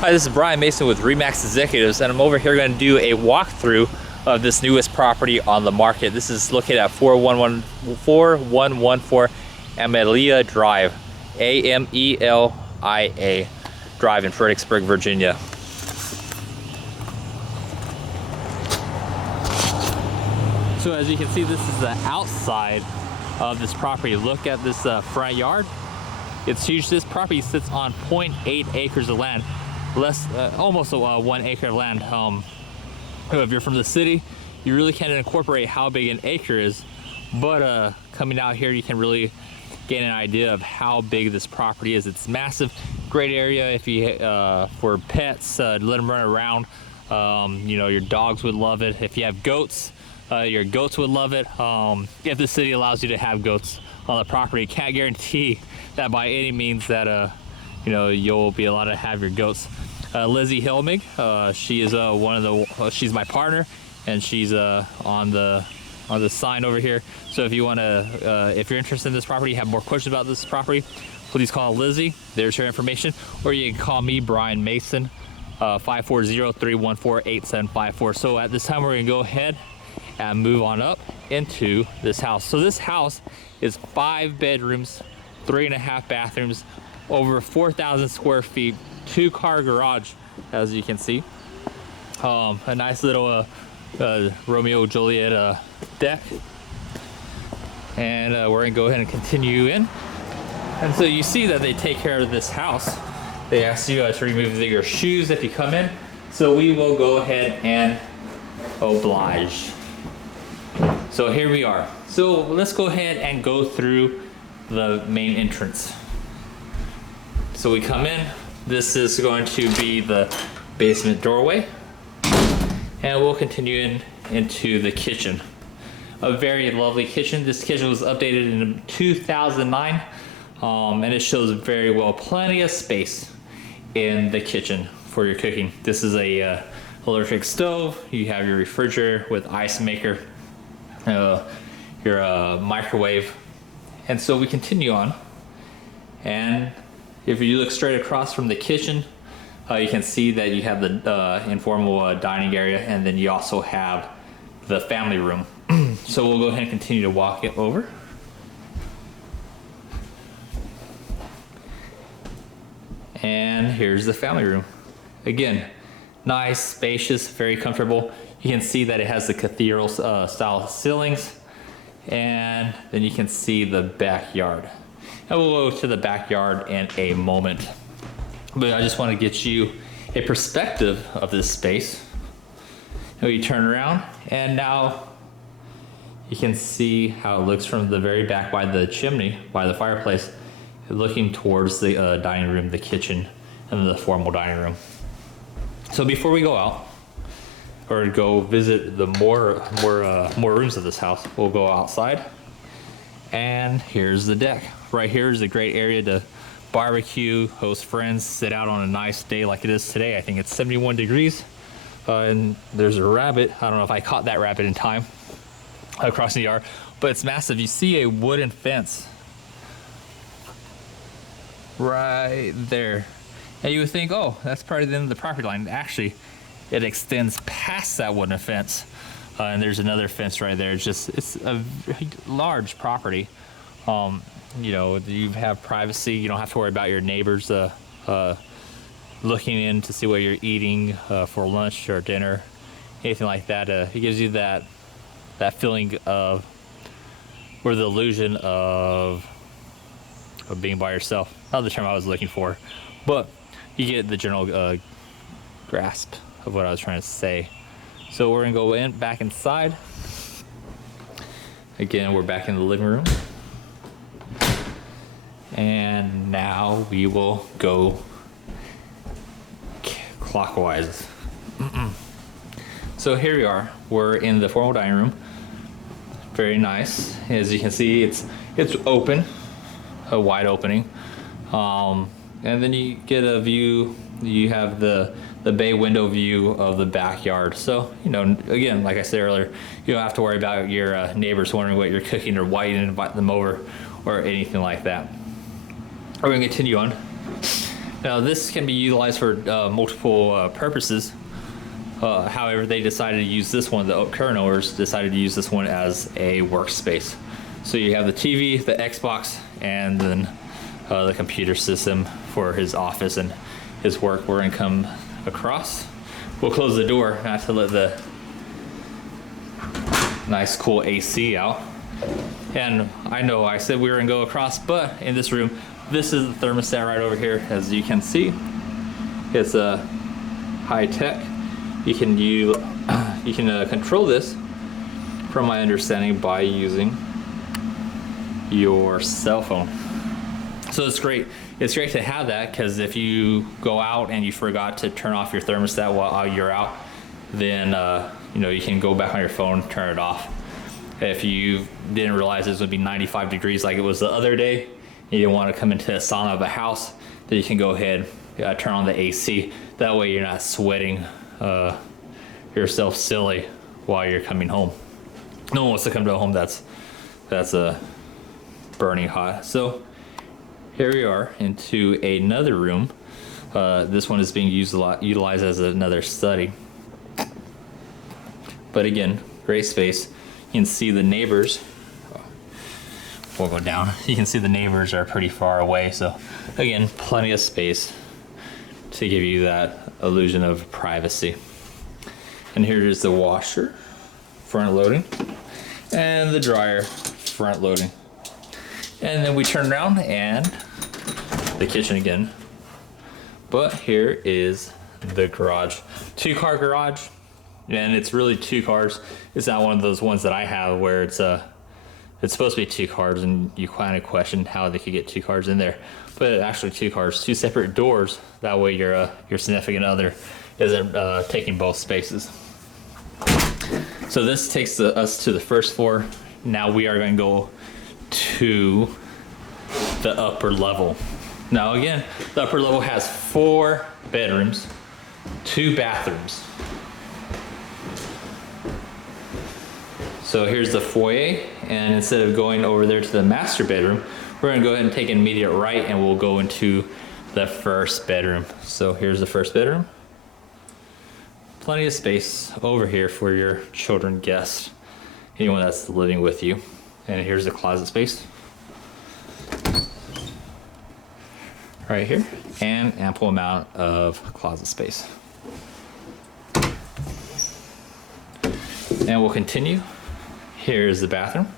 Hi, this is Brian Mason with Remax Executives, and I'm over here going to do a walkthrough of this newest property on the market. This is located at 4114 Amelia Drive, Amelia Drive in Fredericksburg, Virginia. So as you can see, this is the outside of this property. Look at this front yard. It's huge. This property sits on 0.8 acres of land, almost 1 acre of land. If you're from the city, you really can't incorporate how big an acre is, but coming out here, you can really get an idea of how big this property is. It's massive, great area if you for pets, let them run around. You know, your dogs would love it. If you have goats, your goats would love it. If the city allows you to have goats on the property, can't guarantee that by any means that you know, you'll be allowed to have your goats. Lizzie Hilmig, she is she's my partner, and she's on the sign over here. So if you want to, if you're interested in this property, have more questions about this property, please call Lizzie. There's her information, or you can call me, Brian Mason, 540-314-8754. So at this time, we're gonna go ahead and move on up into this house. So this house is 5 bedrooms, 3.5 bathrooms, over 4,000 square feet, 2-car garage, as you can see. A nice little Romeo and Juliet deck. And we're gonna go ahead and continue in. And so you see that they take care of this house. They ask you to remove your shoes if you come in. So we will go ahead and oblige. So here we are. So let's go ahead and go through the main entrance. So we come in. This is going to be the basement doorway, and we'll continue into the kitchen. A very lovely kitchen. This kitchen was updated in 2009, and it shows very well. Plenty of space in the kitchen for your cooking. This is a electric stove. You have your refrigerator with ice maker, your microwave, and so we continue on. And if you look straight across from the kitchen, you can see that you have the informal dining area, and then you also have the family room. So we'll go ahead and continue to walk it over. And here's the family room. Again, nice, spacious, very comfortable. You can see that it has the cathedral style ceilings, and then you can see the backyard. And we'll go to the backyard in a moment. But I just want to get you a perspective of this space. And you turn around, and now you can see how it looks from the very back by the chimney, by the fireplace, looking towards the dining room, the kitchen, and the formal dining room. So before we go out, or go visit the more rooms of this house, we'll go outside. And here's the deck. Right here is a great area to barbecue, host friends, sit out on a nice day like it is today. I think it's 71 degrees. And there's a rabbit. I don't know if I caught that rabbit in time across the yard, but it's massive. You see a wooden fence right there. And you would think, oh, that's probably the end of the property line. Actually, it extends past that wooden fence. And there's another fence right there. It's a large property. You know, you have privacy. You don't have to worry about your neighbors looking in to see what you're eating for lunch or dinner, anything like that. It gives you that feeling of, or the illusion of being by yourself. Not the term I was looking for, but you get the general grasp of what I was trying to say. So we're gonna go back inside. Again, we're back in the living room. And now we will go clockwise. So here we are. We're in the formal dining room. Very nice. As you can see, it's open, a wide opening. And then you get a view. You have the bay window view of the backyard. So, you know, again, like I said earlier, you don't have to worry about your neighbors wondering what you're cooking or why you didn't invite them over or anything like that. We're gonna continue on. Now this can be utilized for multiple purposes. However, they decided to use this one, the current owners decided to use this one as a workspace. So you have the TV, the Xbox, and then the computer system for his office and his work. We're gonna come across. We'll close the door not to let the nice cool AC out. And I know I said we were gonna go across, but in this room, this is the thermostat right over here. As you can see, it's a high tech. You can control this, from my understanding, by using your cell phone. So it's great. It's great to have that, because if you go out and you forgot to turn off your thermostat while you're out, then you can go back on your phone, turn it off. If you didn't realize it was going to be 95 degrees like it was the other day, you didn't want to come into a sauna of a house, then you can go ahead, turn on the AC. That way you're not sweating yourself silly while you're coming home. No one wants to come to a home that's burning hot. So here we are into another room. This one is being utilized as another study. But again, great space. You can see the neighbors. We'll go down. You can see the neighbors are pretty far away. So again, plenty of space to give you that illusion of privacy. And here is the washer, front loading, and the dryer, front loading. And then we turn around and the kitchen again. But here is the garage. 2-car garage, and it's really 2 cars. It's not one of those ones that I have where it's supposed to be 2 cars and you kind of question how they could get 2 cars in there. But actually 2 cars, 2 separate doors. That way your significant other isn't taking both spaces. So this takes us to the first floor. Now we are going to go to the upper level. Now again, the upper level has 4 bedrooms, 2 bathrooms. So here's the foyer, and instead of going over there to the master bedroom, we're gonna go ahead and take an immediate right and we'll go into the first bedroom. So here's the first bedroom. Plenty of space over here for your children, guests, anyone that's living with you. And here's the closet space. Right here, and ample amount of closet space. And we'll continue. Here's the bathroom.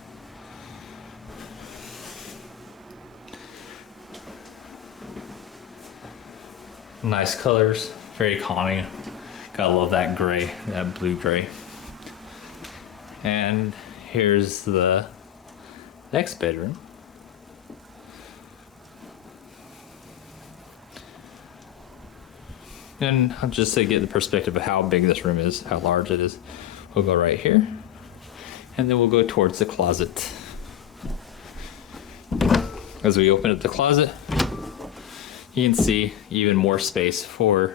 Nice colors, very calming. Gotta love that gray, that blue gray. And here's the next bedroom. And just to get the perspective of how big this room is, how large it is, we'll go right here. And then we'll go towards the closet. As we open up the closet, you can see even more space for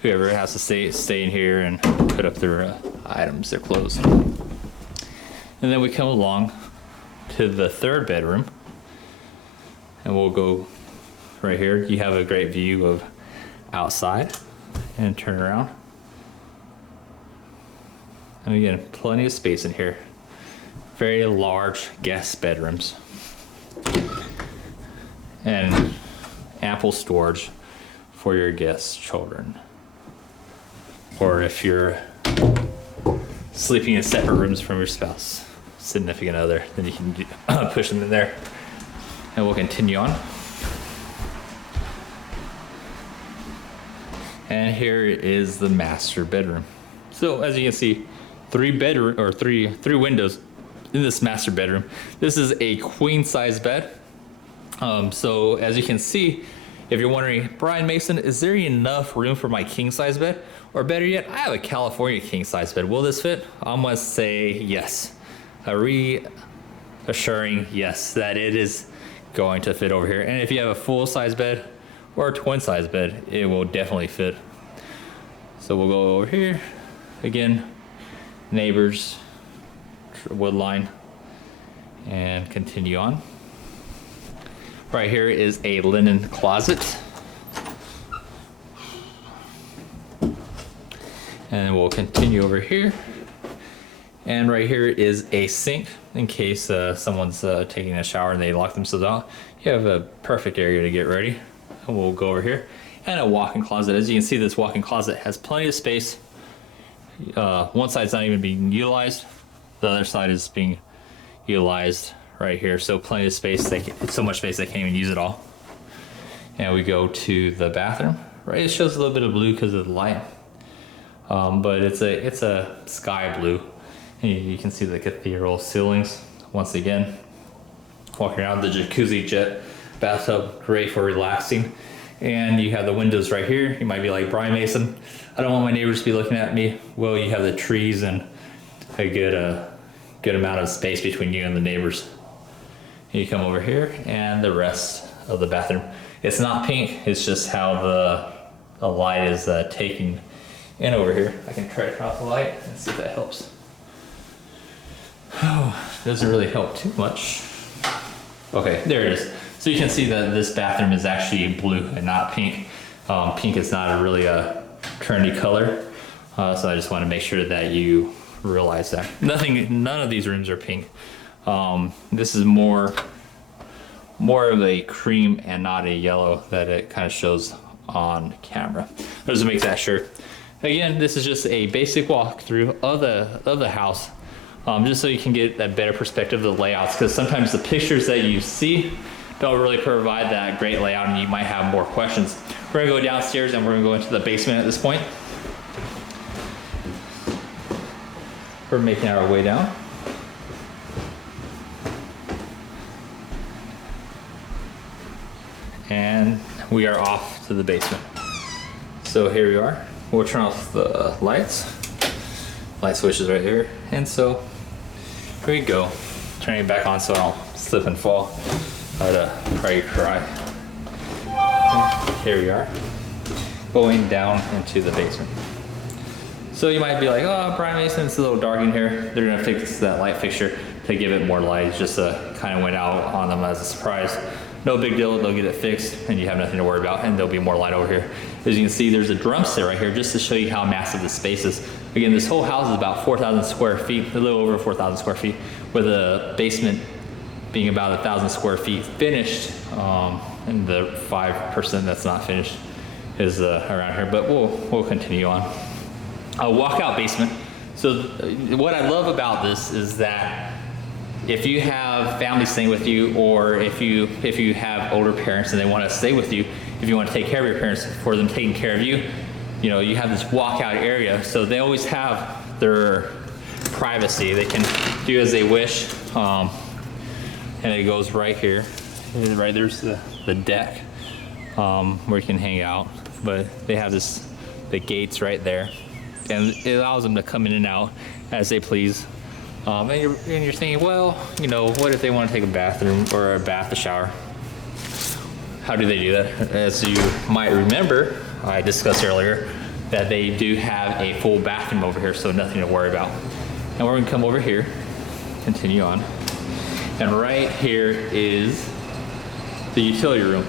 whoever has to stay in here and put up their items, their clothes. And then we come along to the third bedroom, and we'll go right here. You have a great view of outside, and turn around. And again, plenty of space in here. Very large guest bedrooms. And ample storage for your guests' children. Or if you're sleeping in separate rooms from your spouse, significant other, then you can push them in there. And we'll continue on. And here is the master bedroom. So as you can see, 3 windows in this master bedroom. This is a queen size bed. So as you can see, if you're wondering, Brian Mason, is there enough room for my king size bed? Or better yet, I have a California king size bed. Will this fit? I must say yes. A reassuring yes, that it is going to fit over here. And if you have a full size bed or a twin size bed, it will definitely fit. So we'll go over here. Again, neighbors, wood line, and continue on. Right here is a linen closet. And we'll continue over here. And right here is a sink in case someone's taking a shower and they lock themselves out. You have a perfect area to get ready. And we'll go over here. And a walk-in closet. As you can see, this walk-in closet has plenty of space. One side's not even being utilized. The other side is being utilized right here. So plenty of space. It's so much space they can't even use it all. And we go to the bathroom. Right, it shows a little bit of blue because of the light. But it's a sky blue. You can see the cathedral ceilings once again. Walking around the jacuzzi jet bathtub, great for relaxing. And you have the windows right here. You might be like, Brian Mason, I don't want my neighbors to be looking at me. Well, you have the trees and a good amount of space between you and the neighbors. You come over here and the rest of the bathroom. It's not pink, it's just how the light is taking in over here. I can try to turn off the light and see if that helps. Oh, doesn't really help too much. Okay, there it is. So you can see that this bathroom is actually blue and not pink. Pink is not a really trendy color. So I just want to make sure that you realize that. None of these rooms are pink. This is more of a cream and not a yellow that it kind of shows on camera. Just to make that sure. Again, this is just a basic walkthrough of the house. Just so you can get that better perspective of the layouts, because sometimes the pictures that you see don't really provide that great layout and you might have more questions. We're gonna go downstairs and we're gonna go into the basement at this point. We're making our way down. And we are off to the basement. So here we are. We'll turn off the lights. Light switch is right here. And so here we go. Turning it back on so I don't slip and fall. I'd probably cry. Here we are. Going down into the basement. So you might be like, oh, Brian Mason, it's a little dark in here. They're gonna fix that light fixture to give it more light. It just kind of went out on them as a surprise. No big deal, they'll get it fixed and you have nothing to worry about, and there'll be more light over here. As you can see, there's a drum set right here just to show you how massive the space is. Again, this whole house is about 4,000 square feet, a little over 4,000 square feet, with the basement being about 1,000 square feet finished, and the 5% that's not finished is around here, but we'll continue on. A walkout basement. So what I love about this is that if you have family staying with you, or if you have older parents and they want to stay with you, if you want to take care of your parents for them taking care of you, you know, you have this walkout area, so they always have their privacy. They can do as they wish, and it goes right here. Right there's the deck where you can hang out, but they have the gates right there, and it allows them to come in and out as they please. And you're thinking, well, you know, what if they want to take a bathroom or a shower? How do they do that? As you might remember, I discussed earlier that they do have a full bathroom over here, so nothing to worry about. And we're gonna come over here, continue on. And right here is the utility room.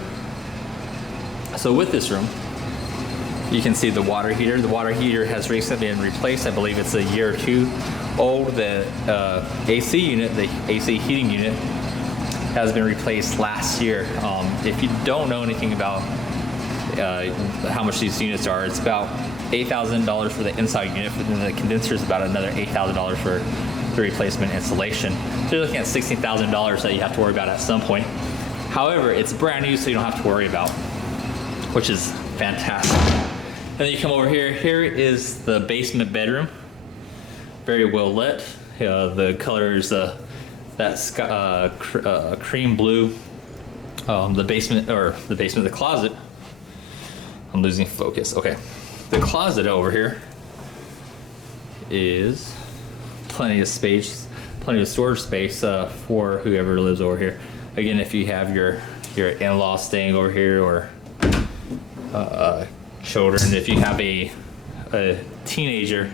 So with this room, you can see the water heater. The water heater has recently been replaced. I believe it's a year or two old. The AC unit, the AC heating unit, has been replaced last year. If you don't know anything about how much these units are, it's about $8,000 for the inside unit, but then the condenser is about another $8,000 for the replacement installation. So you're looking at $16,000 that you have to worry about at some point. However, it's brand new, so you don't have to worry about, which is fantastic. And then you come over here. Here is the basement bedroom. Very well lit. The color is that cream blue. The closet. I'm losing focus. Okay. The closet over here is plenty of space, plenty of storage space for whoever lives over here. Again, if you have your in-laws staying over here, or children, if you have a teenager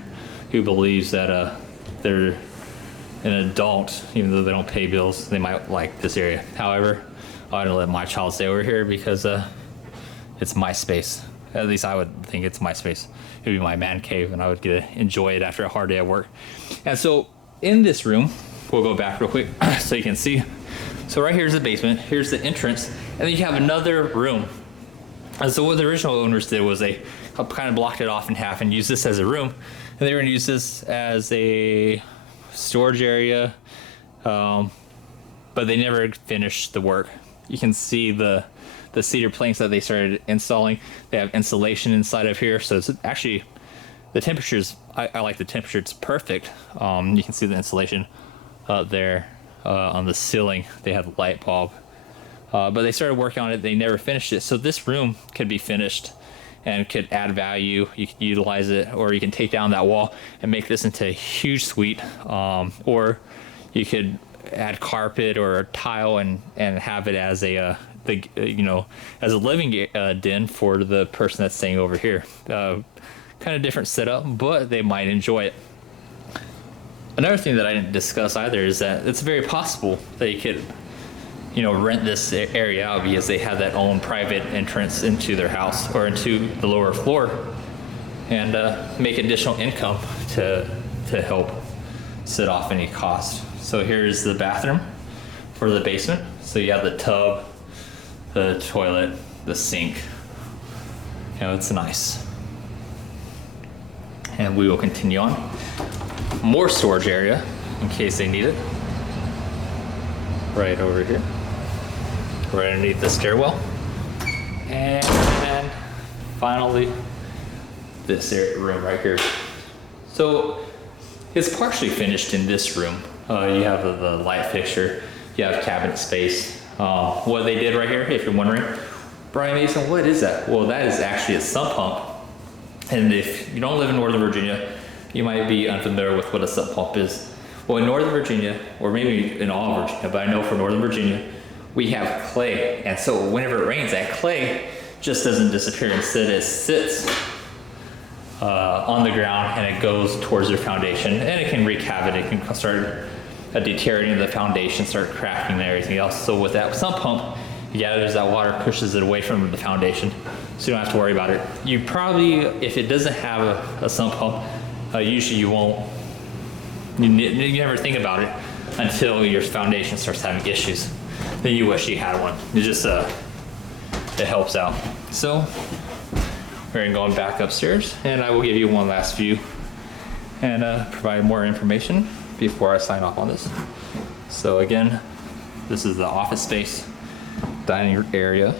who believes that they're an adult, even though they don't pay bills, they might like this area. However, I don't let my child stay over here because it's my space. At least I would think it's my space. It would be my man cave, and I would get to enjoy it after a hard day at work. And so in this room, we'll go back real quick so you can see. So right here's the basement, here's the entrance, and then you have another room. And so what the original owners did was they kind of blocked it off in half and used this as a room. And they were gonna use this as a storage area, but they never finished the work. You can see the cedar planks that they started installing. They have insulation inside of here, so it's actually, the temperatures, I like the temperature, it's perfect. You can see the insulation there on the ceiling. They have a light bulb, but they started working on it, they never finished it. So this room could be finished and could add value. You could utilize it, or you can take down that wall and make this into a huge suite, or you could add carpet or tile and have it as a as a living den for the person that's staying over here. Kind of different setup, but they might enjoy it. Another thing that I didn't discuss either is that it's very possible that you could, rent this area out because they have that own private entrance into their house or into the lower floor, and make additional income to help set off any cost. So here's the bathroom for the basement. So you have the tub, the toilet, the sink. It's nice. And we will continue on. More storage area in case they need it. Right over here. Right underneath the stairwell. And finally, this room right here. So it's partially finished in this room. You have the light fixture, you have cabinet space. What they did right here, if you're wondering, Brian Mason, what is that? Well, that is actually a sump pump. And if you don't live in Northern Virginia, you might be unfamiliar with what a sump pump is. Well, in Northern Virginia, or maybe in all of Virginia, but I know for Northern Virginia, we have clay. And so whenever it rains, that clay just doesn't disappear. Instead, it sits on the ground and it goes towards your foundation, and it can wreak havoc. It can start deteriorating the foundation, start cracking and everything else. So with that sump pump, it gathers that water, pushes it away from the foundation, so you don't have to worry about it. You probably, if it doesn't have a sump pump, usually you never think about it until your foundation starts having issues. Then you wish you had one. It just, it helps out. So we're going back upstairs, and I will give you one last view and provide more information before I sign off on this. So again, this is the office space, dining area.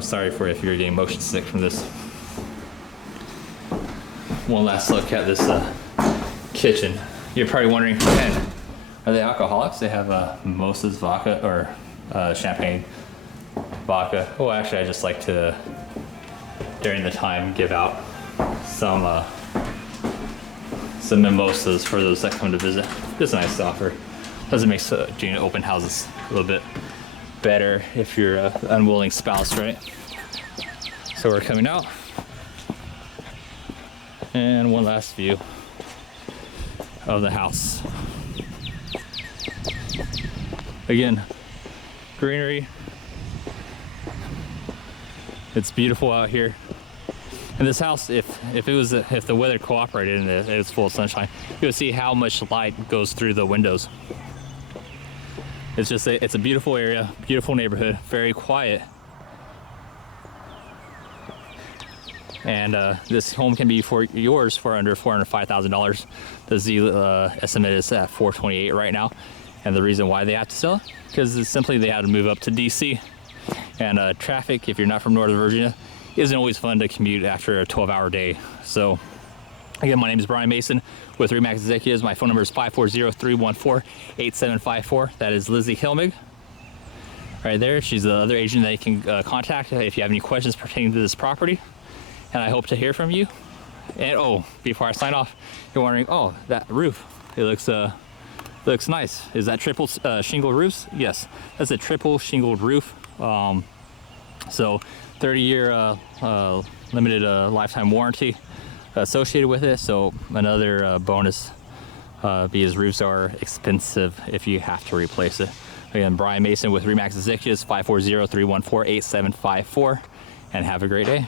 Sorry for if you're getting motion sick from this. One last look at this kitchen. You're probably wondering, man, are they alcoholics? They have mimosas, vodka, or champagne, vodka. Oh, actually, I just like to, during the time, give out some mimosas for those that come to visit. Just a nice offer. Doesn't make doing open houses a little bit better if you're an unwilling spouse, right? So we're coming out. And one last view of the house. Again, greenery. It's beautiful out here. And this house, if the weather cooperated and it was full of sunshine, you would see how much light goes through the windows. It's just it's a beautiful area, beautiful neighborhood, very quiet. And this home can be yours for under $405,000. The Z estimate is at $428 right now. And the reason why they have to sell it, because it's simply they had to move up to DC. And traffic, if you're not from Northern Virginia, isn't always fun to commute after a 12-hour day. So again, my name is Brian Mason with Remax Executives. My phone number is 540-314-8754. That is Lizzie Hilmig right there. She's the other agent that you can contact if you have any questions pertaining to this property. And I hope to hear from you. And before I sign off, you're wondering, that roof, it looks nice. Is that triple shingled roofs? Yes, that's a triple shingled roof. So 30-year limited lifetime warranty associated with it. So another bonus, because roofs are expensive if you have to replace it. Again, Brian Mason with Remax Executives, 540-314-8754, and have a great day.